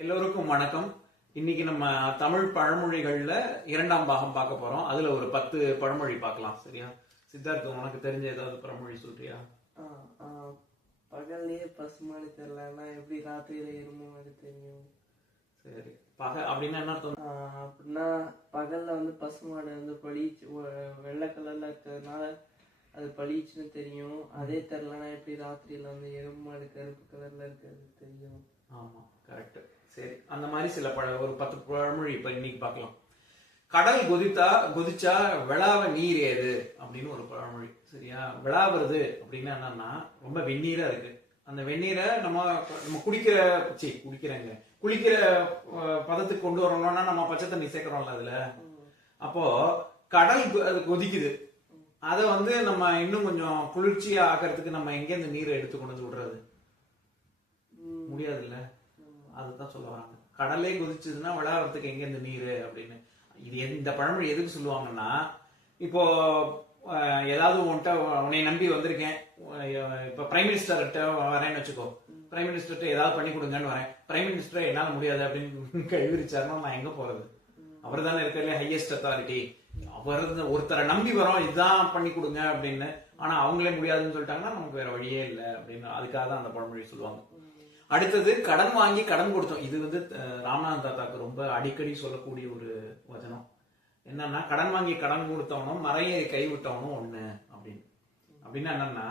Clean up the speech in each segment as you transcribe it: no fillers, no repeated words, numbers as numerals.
எல்லோருக்கும் வணக்கம். இன்னைக்கு நம்ம தமிழ் பழமொழிகள்ல இரண்டாம் பாகம் பார்க்க போறோம். அதுல ஒரு 10 பழமொழி பார்க்கலாம். சரியா? சித்தார்த், உனக்கு தெரிஞ்ச ஏதாவது பழமொழி சொல்றியா? பகல்லையே பசுமாடு தெரியலன்னா எப்படி ராத்திரியில இருமும் தெரியும்? சரி, அப்படின்னா என்ன அர்த்தம்? அப்படின்னா பகல்ல பசுமாடு பளிச்சு வெள்ளை கலர்ல இருக்கிறதுனால அது பளிச்சுன்னு தெரியும். அதே தெரியலன்னா எப்படி ராத்திரியில எறும்பு மாடு கருப்பு கலர்ல இருக்கிறது தெரியும்? ஆமா, கரெக்ட். சரி, அந்த மாதிரி சில ஒரு 10 பழமொழி இப்ப இன்னைக்கு பார்க்கலாம். கடல் கொதிச்சா விழாவ நீர் ஏது அப்படின்னு ஒரு பழமொழி. சரியா? விழாவுறது அப்படின்னா என்னன்னா ரொம்ப வெந்நீரா இருக்கு. அந்த வெந்நீரை நம்ம குளிக்கிற பதத்துக்கு கொண்டு வரணும்னா நம்ம பச்சை தண்ணி சேர்க்கிறோம்ல அதுல. அப்போ கடல் அது கொதிக்குது, அதை நம்ம இன்னும் கொஞ்சம் குளிர்ச்சியா ஆக்கிறதுக்கு நம்ம எங்க இந்த நீரை எடுத்து கொண்டு வந்து விடுறது? முடியாது இல்ல. அதுதான் சொல்ல வராங்க. கடலே கொதிச்சதுன்னா விளையாடுறதுக்கு எங்க இந்த நீர் அப்படின்னு. இது இந்த பழமொழி எதுக்கு சொல்லுவாங்கன்னா, இப்போ ஏதாவது உன்னை நம்பி வந்திருக்கேன், இப்ப பிரைம் மினிஸ்டர்கிட்ட வரேன்னு வச்சுக்கோ. பிரைம் மினிஸ்டர்கிட்ட ஏதாவது பண்ணி கொடுங்கன்னு வரேன். பிரைம் மினிஸ்டர் என்னால முடியாது அப்படின்னு கைவிரிச்சாருன்னா நான் எங்க போறது? அவர் தானே இருக்கிறதுல ஹையஸ்ட் அத்தாரிட்டி. அவர் ஒருத்தரை நம்பி வரோம், இதுதான் பண்ணி கொடுங்க அப்படின்னு. ஆனா அவங்களே முடியாதுன்னு சொல்லிட்டாங்கன்னா நமக்கு வேற வழியே இல்லை அப்படின்னு. அதுக்காக தான் அந்த பழமொழி சொல்லுவாங்க. அடுத்தது கடன் வாங்கி கடன் கொடுத்தோம். இது ராமநாதன் தாத்தாக்கு ரொம்ப அடிக்கடி சொல்லக்கூடிய ஒரு வச்சனம். என்னன்னா, கடன் வாங்கி கடன் கொடுத்தவனும் மறையை கைவிட்டவனும் ஒண்ணு அப்படின்னு. அப்படின்னா என்னன்னா,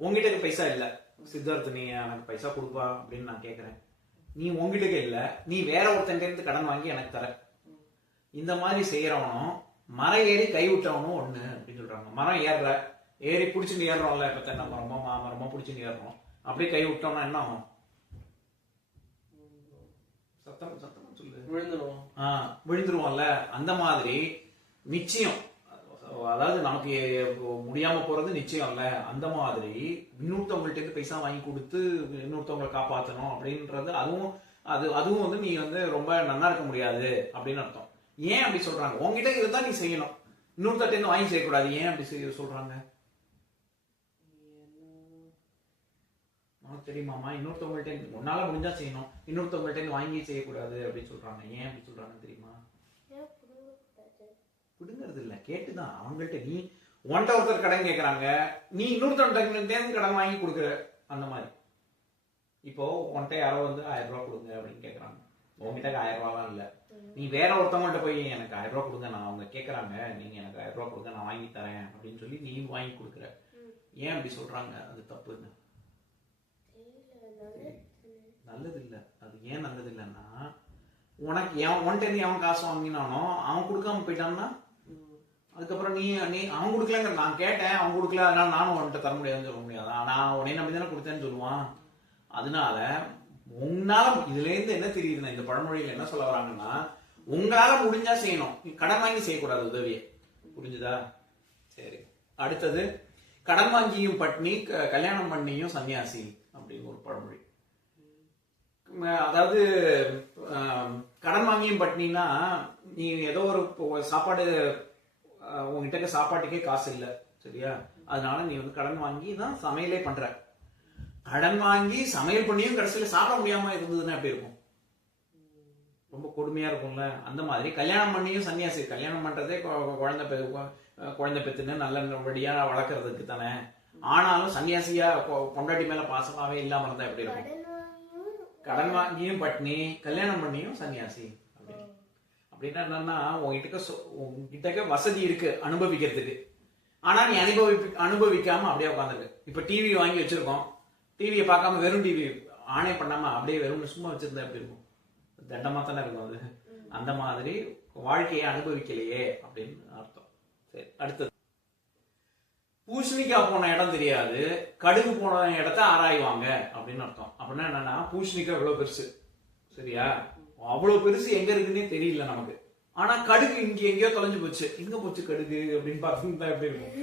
உங்ககிட்ட பைசா இல்ல சித்தார்த், நீ எனக்கு பைசா கொடுப்பா அப்படின்னு நான் கேட்கிறேன். நீ உங்ககிட்ட இல்ல, நீ வேற ஒருத்தன் இருந்து கடன் வாங்கி எனக்கு தர. இந்த மாதிரி செய்யறவனும் மரம் ஏறி கைவிட்டவனும் ஒண்ணு அப்படின்னு சொல்றாங்க. மரம் ஏறி புடிச்சுட்டு ஏறுறோம்ல, இப்ப தென்னை மரமோ மாமரமோ புடிச்சுட்டு ஏறுறோம். அப்படியே கை விட்டோம்னா என்ன ஆகும்? சத்தம் சொல்லு. விழுந்துருவோம்ல. அந்த மாதிரி நிச்சயம், அதாவது நமக்கு முடியாம போறது நிச்சயம் இல்ல. அந்த மாதிரி இன்னொருத்தவங்கள்ட்ட இருந்து பைசா வாங்கி கொடுத்து இன்னொருத்தவங்களை காப்பாற்றணும் அப்படின்றது, அதுவும் நீ ரொம்ப நன்னா இருக்க முடியாது அப்படின்னு அர்த்தம். ஏன் அப்படி சொல்றாங்க? உங்ககிட்ட இதுதான் நீ செய்யணும், இன்னொருத்தட்ட இருந்து வாங்கி செய்யக்கூடாது. ஏன் அப்படி சொல்றாங்க தெரியுமாமா? இன்னொருத்தவங்கள்ட்ட உன்னால முடிஞ்சா செய்யணும், இன்னொருத்தவங்கள்ட்ட வாங்கி செய்யக்கூடாது அப்படின்னு சொல்றாங்க. ஏன் அப்படி சொல்றாங்கன்னு தெரியுமா? பிடுங்கிறது இல்ல, கேட்டுதான் அவங்கள்ட்ட. நீ ஒருத்தர் கடன் கேட்கறாங்க, நீ இன்னொருத்தவங்க கடன் வாங்கி கொடுக்குற. அந்த மாதிரி இப்போ உன்கிட்ட யாரோ 1000 ரூபாய் கொடுங்க அப்படின்னு கேட்கறாங்க. உங்ககிட்ட 1000 ரூபாய் இல்ல, நீ வேற ஒருத்தவங்கள்ட்ட போய் எனக்கு 1000 ரூபாய் கொடுங்க, நான் அவங்க கேட்கறாங்க, நீங்க எனக்கு 1000 ரூபாய் கொடுங்க, நான் வாங்கி தரேன் அப்படின்னு சொல்லி நீ வாங்கி கொடுக்குற. ஏன் அப்படி சொல்றாங்க? அது தப்புன்னு. நல்லது இல்ல. அது ஏன் நல்லது இல்லைன்னா, உனக்கு உன்கிட்ட அவன் காசு வாங்கினானோ அவன் கொடுக்காம போயிட்டான்னா, அதுக்கப்புறம் நீ அவன் கொடுக்கலங்க, நான் கேட்டேன் அவன் கொடுக்கல, அதனால நானும் உன்கிட்ட தர முடியாதுன்னு சொல்ல முடியாதா? நான் உன்னை நம்பி தானே கொடுத்தேன்னு சொல்லுவான். அதனால உன்னால இதுல இருந்து என்ன தெரியுதுன்னா, இந்த பழமொழியில என்ன சொல்ல வராங்கன்னா, உங்களால முடிஞ்சா செய்யணும், கடன் வாங்கி செய்யக்கூடாது உதவியை. புரிஞ்சுதா? சரி, அடுத்தது கடன் வாங்கியும் பட்னி கல்யாணம் பண்ணியும் சன்னியாசி அப்படின்னு ஒரு பழமொழி. அதாவது கடன் வாங்கியும் பட்னினா, நீ ஏதோ ஒரு சாப்பாடு, உங்ககிட்ட சாப்பாட்டுக்கே காசு இல்லை, சரியா? அதனால நீ கடன் வாங்கி தான் சமையலே பண்ற. கடன் வாங்கி சமையல் பண்ணியும் கடைசியில சாப்பிட முடியாம இருந்ததுன்னா எப்படி இருக்கும்? ரொம்ப கொடுமையா இருக்கும்ல. அந்த மாதிரி கல்யாணம் பண்ணியும் சன்னியாசி. கல்யாணம் பண்றதே குழந்தை பெத்துன்னு நல்லபடியா வளர்க்கறதுக்கு தானே. ஆனாலும் சன்னியாசியா பொண்டாட்டி மேல பாசமாவே இல்லாம இருந்தா எப்படி இருக்கும்? கடன் வாங்கியும் பட்னி கல்யாணம் பண்ணியும் சன்னியாசி அப்படின்னா என்னன்னா, உங்ககிட்ட வசதி இருக்கு அனுபவிக்கிறதுக்கு, ஆனா நீ அனுபவிக்காம அப்படியே உட்காந்துருக்கு. இப்ப டிவி வாங்கி வச்சிருக்கோம், டிவியை பார்க்காம வெறும் டிவி ஆனே பண்ணாம அப்படியே வெறும் சும்மா வச்சிருந்தா எப்படி இருக்கும்? தண்டமா தானே இருக்கும் அது. அந்த மாதிரி வாழ்க்கையை அனுபவிக்கலையே அப்படின்னு அர்த்தம். சரி, அடுத்தது பூசணிக்காய் போன இடம் தெரியாது, கடுகு போன இடத்த ஆராய்வாங்க அப்படின்னு அர்த்தம். அப்படின்னா என்னன்னா, பூசணிக்காய் எவ்வளவு பெருசு, சரியா? அவ்வளவு பெருசு எங்க இருக்குன்னே தெரியல நமக்கு. ஆனா கடுகு இங்க எங்கேயோ தொலைஞ்சு போச்சு, எங்க போச்சு கடுகு அப்படின்னு பார்த்தா எப்படி இருக்கும்?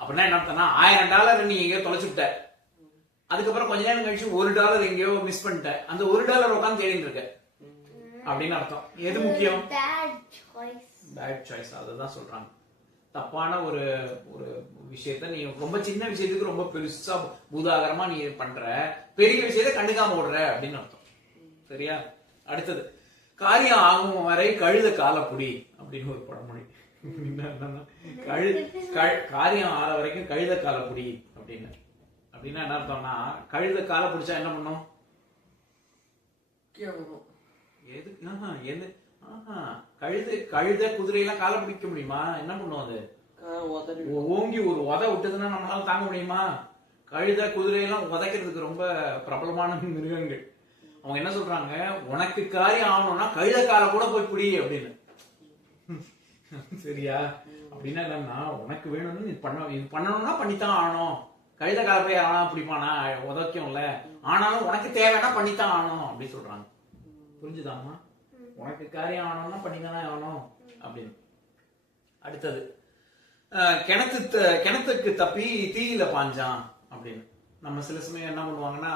அப்படின்னா என்ன அர்த்தம்னா, $1000 நீ எங்கேயோ தொலைச்சு விட்ட, அதுக்கப்புறம் கொஞ்ச நேரம் கழிச்சு $1 எங்கேயோ மிஸ் பண்ணிட்ட, அந்த $1 உட்காந்து தேடிட்டு இருக்க அப்படின்னு அர்த்தம். எது முக்கியம்? Bad choice. அதுதான் சொல்றாங்க. தப்பான ஒரு விஷயத்த நீ ரொம்ப சின்ன விஷயத்துக்கு ரொம்ப பெருசா பூதாகரமா நீ பண்ற, பெரிய விஷயத்த கண்டுக்காம ஓடுற அப்படின்னு அர்த்தம். சரியா? அடுத்தது காரியம் ஆகும் வரை கழுத காலப்புடி அப்படின்னு ஒரு பழமொழி. என்னன்னா, காரியம் ஆற வரைக்கும் கழுத காலப்புடி அப்படின்னு. அப்படின்னா என்ன அர்த்தம்னா, கழுத காலை பிடிச்சா என்ன பண்ணும்? எது கழுத குதிரையெல்லாம் காலை பிடிக்க முடியுமா? என்ன பண்ணும் அது? ஓங்கி ஒரு உத விட்டதுன்னா நம்மளால தாங்க முடியுமா? கழுத குதிரையெல்லாம் உதைக்கிறதுக்கு ரொம்ப பிரபலமான மிருகங்கள். அவங்க என்ன சொல்றாங்க, உனக்கு காரியம் ஆகணும்னா கழுத காலை கூட போய் பிடி அப்படின்னு. சரியா? அப்படின்னா என்னன்னா, உனக்கு வேணும்னு இது பண்ணணும்னா பண்ணித்தான் ஆகணும். கழுத காலை போய் ஆனா பிடிப்பானா? உதைக்கும்ல. ஆனாலும் உனக்கு தேவைன்னா பண்ணித்தான் ஆகணும் அப்படி சொல்றாங்க. புரிஞ்சுதாமா? உனக்கு காரியம் ஆகணும்னா பண்ணித்தானே ஆகணும் அப்படின்னு. அடுத்தது கிணத்துக்கு தப்பி தீயில பாஞ்சான் அப்படின்னு. நம்ம சில சமயம் என்ன பண்ணுவாங்கன்னா,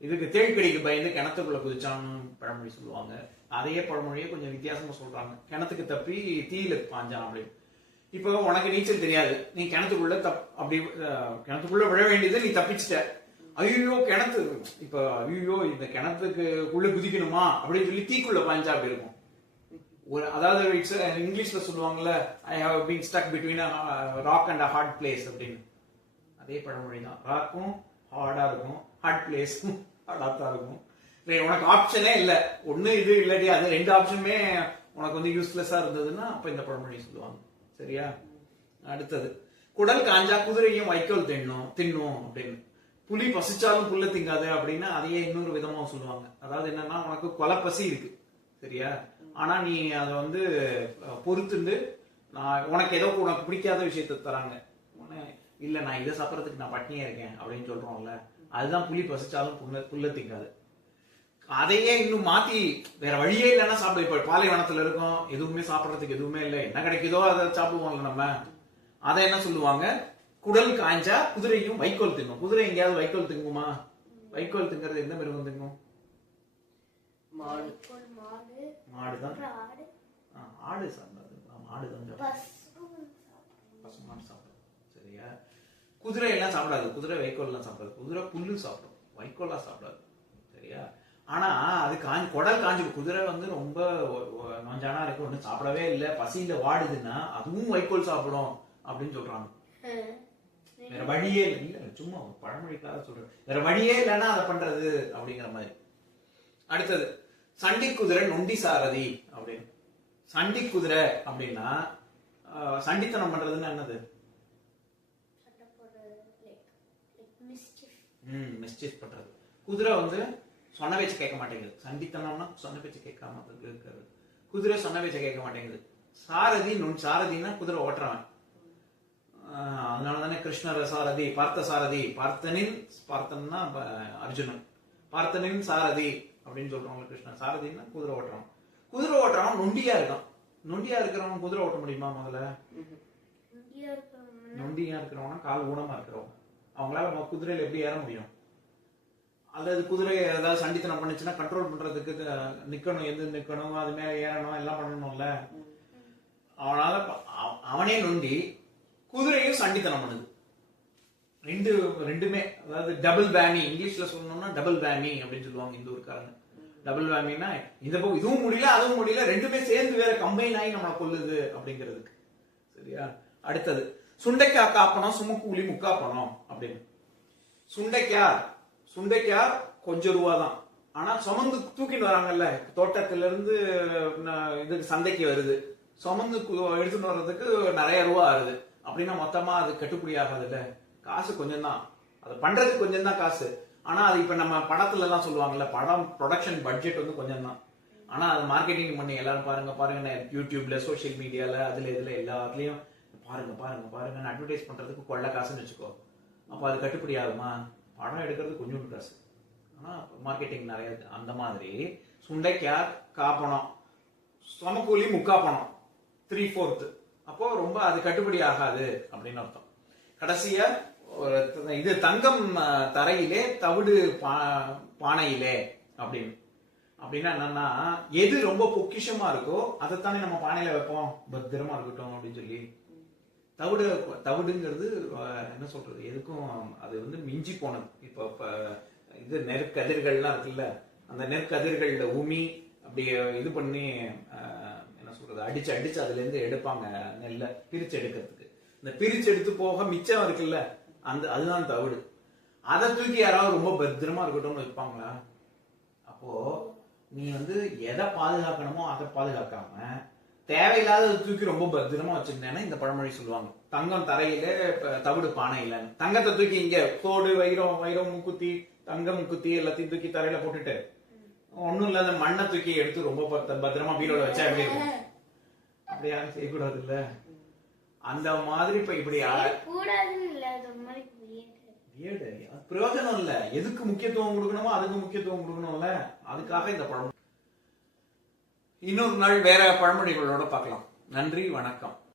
இதுக்கு தேள்கடிக்கு பயந்து கிணத்துக்குள்ள குதிச்சான்னு பழமொழி சொல்லுவாங்க. அதையே பழமொழியே கொஞ்சம் வித்தியாசமா சொல்றாங்க. கிணத்துக்கு தப்பி தீயில பாஞ்சான் அப்படின்னு. இப்போ உனக்கு நீச்சல் தெரியாது, நீ கிணத்துக்குள்ள அப்படி கிணத்துக்குள்ள விழ வேண்டியது நீ தப்பிச்சிட்ட. ஐயோ கிணத்து, இப்ப ஐயோ இந்த கிணத்துக்கு உள்ள குதிக்கணுமா அப்படின்னு சொல்லி தீக்குள்ள பாஞ்சா அப்படி இருக்கும். அதாவது இங்கிலீஷ்ல சொல்லுவாங்கல்ல, I have been stuck between rock and a hard place அப்படின்னு. அதே பழமொழி தான். ராக்கும் ஹார்டா இருக்கும், ஹார்ட் பிளேஸும் ஹார்டா தான் இருக்கும். உனக்கு ஆப்ஷனே இல்ல, ஒண்ணு இது இல்லாட்டி அது, ரெண்டு ஆப்ஷனுமே உனக்கு வந்து யூஸ்லெஸ்ஸா இருந்ததுன்னா அப்ப இந்த பழமொழி சொல்லுவாங்க. சரியா? அடுத்தது குடல் காஞ்சா குதிரையும் வைக்கோல் தின்னும் அப்படின்னு. புலி பசிச்சாலும் புல்ல திங்காது அப்படின்னா அதையே இன்னொரு விதமா சொல்லுவாங்க. அதாவது என்னன்னா, உனக்கு கொலை பசி இருக்கு, சரியா? ஆனா நீ அதை வந்து பொறுத்துண்டு உனக்கு ஏதோ உனக்கு பிடிக்காத விஷயத்த தராங்க, இல்ல நான் இதை சாப்பிடறதுக்கு நான் பட்னியா இருக்கேன் அப்படின்னு சொல்றோம்ல, அதுதான் புலி பசிச்சாலும் புல்ல திங்காது. அதையே இன்னும் மாத்தி வேற வழியே இல்லைன்னா சாப்பிடு. இப்ப பாலைவனத்துல இருக்கும், எதுவுமே சாப்பிடறதுக்கு எதுவுமே இல்லை, என்ன கிடைக்குதோ அதை சாப்பிடுவோம்ல நம்ம. அதை என்ன சொல்லுவாங்க, குடல் காய்ஞ்சா குதிரையும் வைக்கோல் திங்கும். குதிரை எங்கேயாவது வைக்கோல் திங்குமா? வைக்கோல் திங்கிறது எந்த மிருகம் திங்கும்? மாடுதான். ஆடு சாப்பிடாது, ஆடுதான் பசுமாடு சாப்பிடும். சரியா? குதிரை எல்லாம் சாப்பிடாது, குதிரை வைக்கோல் எல்லாம் சாப்பிடாது. குதிரை புல்லு சாப்பிடும், வைக்கோல்லாம் சாப்பிடாது. சரியா? ஆனா அது குடல் காஞ்சு, குதிரை வந்து ரொம்ப நொஞ்சானா இருக்கு, ஒண்ணு சாப்பிடவே இல்லை, பசியில வாடுதுன்னா அதுவும் வைக்கோல் சாப்பிடும் அப்படின்னு சொல்றாங்க. வேற வழியே இல்ல, சும்மா பழமொழிக்காக சொல்றேன், வேற வழியே இல்லைன்னா அதை பண்றது அப்படிங்கிற மாதிரி. அடுத்தது சண்டி குதிரை நொண்டி சாரதி அப்படின்னு. சண்டி குதிரை அப்படின்னா சண்டித்தனம் பண்றதுன்னு என்னது? மிஸ்சீஃப் பண்றது. குதிரை வந்து சொன்ன பேச்சு கேட்க மாட்டேங்குது. சண்டித்தனம்னா சொன்ன பேச்சு கேட்காம இருக்கிறது. குதிரை சொன்ன பேச்சை கேட்க மாட்டேங்குது. சாரதி சாரதினா குதிரை ஓட்டுறவன். அதனாலதானே கிருஷ்ணர் சாரதி, பார்த்த சாரதி, பார்த்தன்னா அர்ஜுனன், பார்த்தனின் சாரதி அப்படின்னு சொல்றவங்க கிருஷ்ணன். சாரதினா குதிரை ஓட்டுறவன். குதிரை ஓட்டுறவன் நொண்டியா இருக்கான். நொண்டியா இருக்கிறவன் குதிரை ஓட்ட முடியுமா? முதல்ல நொண்டியா இருக்கிறவனா கால் ஊனமா இருக்கிறவங்க, அவங்களால குதிரையில எப்படி ஏற முடியும்? அதாவது குதிரை ஏதாவது சண்டித்தனம் பண்ணுச்சுன்னா கண்ட்ரோல் பண்றதுக்கு நிக்கணும், எது நிக்கணும், அது மேல ஏறணும், எல்லாம் பண்ணணும்ல. அவனால அவனே நொண்டி, குதிரையும் சண்டித்தனம் பண்ணுது. ரெண்டுமே, அதாவது டபுள் வேமி. இங்கிலீஷ்ல சொல்லணும்னா டபுள் வேமி அப்படின்னு சொல்லுவாங்க இந்த ஊருக்காரங்க. டபுள் வேமின்னா இதுவும் முடியல அதுவும் முடியல, ரெண்டுமே சேர்ந்து வேற கம்பைன் ஆகி நம்மளை கொல்லுது அப்படிங்கிறதுக்கு. சரியா? அடுத்தது சுண்டைக்காய் காப்பனம் சுமக்கூலி முக்காப்பனம் அப்படின்னு. சுண்டைக்காய் கொஞ்சம் ரூபா தான், ஆனா சுமந்து தூக்கிட்டு வராங்கல்ல, தோட்டத்துல இருந்து இதுக்கு சந்தைக்கு வருது, சுமந்து எடுத்துட்டு வர்றதுக்கு நிறைய ரூபா ஆகுது அப்படின்னா மொத்தமா அது கட்டுப்படி ஆகாதுல்ல. காசு கொஞ்சம் தான், அது பண்றதுக்கு கொஞ்சம் தான் காசு. ஆனா அது இப்ப நம்ம படத்துல எல்லாம் சொல்லுவாங்கல்ல, படம் ப்ரொடக்ஷன் பட்ஜெட் வந்து கொஞ்சம் தான், ஆனா அது மார்க்கெட்டிங் பண்ணி எல்லாரும் பாருங்க யூடியூப்ல, சோசியல் மீடியால, அதுல இதுல எல்லாத்துலயும் பாருங்க அட்வர்டைஸ் பண்றதுக்கு கொள்ள காசுன்னு வச்சுக்கோ. அப்ப அது கட்டுப்படி ஆகுமா? படம் எடுக்கிறது கொஞ்சோண்டு காசு, ஆனா மார்க்கெட்டிங் நிறைய. அந்த மாதிரி சுண்டைக்காய் காப்பணம், சமக்கூலி முக்காப்பணம், 3/4. அப்போ ரொம்ப அது கட்டுப்படி ஆகாது அப்படின்னு அர்த்தம். கடைசியா இது தங்கம் தரையிலே தவிடு பானையிலே அப்படின்னு. அப்படின்னா என்னன்னா, எது ரொம்ப பொக்கிஷமா இருக்கோ அதைத்தானே நம்ம பானையில வைப்போம், பத்திரமா இருக்கட்டும் அப்படின்னு சொல்லி. தவிடுங்கிறது என்ன சொல்றது, எதுக்கும் அது வந்து மிஞ்சி போனது. இப்ப இது நெற்கதிர்கள்லாம் இருக்குல்ல, அந்த நெற்கதிர்கள்ல உமி அப்படி இது பண்ணி என்ன சொல்றது அடிச்சு அடிச்சு அதுல இருந்து எடுப்பாங்க நெல்லை பிரிச்சு எடுக்கிறதுக்கு. இந்த பிரிச்சு எடுத்து போக மிச்சம் இருக்குல்ல அதுதான் தவிடு. அதை தூக்கி யாராவது ரொம்ப பத்திரமா இருக்கட்டும்னு வைப்பாங்களா? அப்போ நீ வந்து எதை பாதுகாக்கணுமோ அதை பாதுகாக்காம தேவையில்லாத தூக்கி ரொம்ப பத்திரமா வச்சிருந்தேன்னா இந்த பழமொழி சொல்லுவாங்க, தங்கம் தரையில தவிடு பானையில. தங்கத்தை தூக்கி இங்க தோடு வைரம் முக்குத்தி தங்கம் முக்குத்தி எல்லாத்தையும் தூக்கி தரையில போட்டுட்டு ஒண்ணும் இல்லாத மண்ணை தூக்கி எடுத்து ரொம்ப பத்திரமா பீரோல வச்சா எப்படி இருக்கும்? அப்படி யாரும் செய்யக்கூடாது இல்ல. அந்த மாதிரி இப்ப இப்படி பிரயோஜனம் இல்ல. எதுக்கு முக்கியத்துவம் கொடுக்கணுமோ அதுக்கு முக்கியத்துவம் கொடுக்கணும்ல. அதுக்காக இந்த பழமொழி. இன்னொரு நாள் வேற பழமொழிகளோட பார்க்கலாம். நன்றி, வணக்கம்.